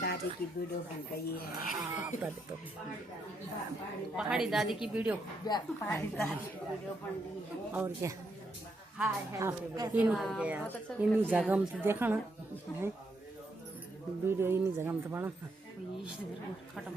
दादी की वीडियो बन गई है। हाँ पहले तो पहाड़ी दादी की वीडियो पहाड़ी दादी की वीडियो बन गई है। और क्या हाय हाँ हेलो इन्हीं जगह में तो देखा ना है वीडियो इन्हीं जगह में तो बना खत्म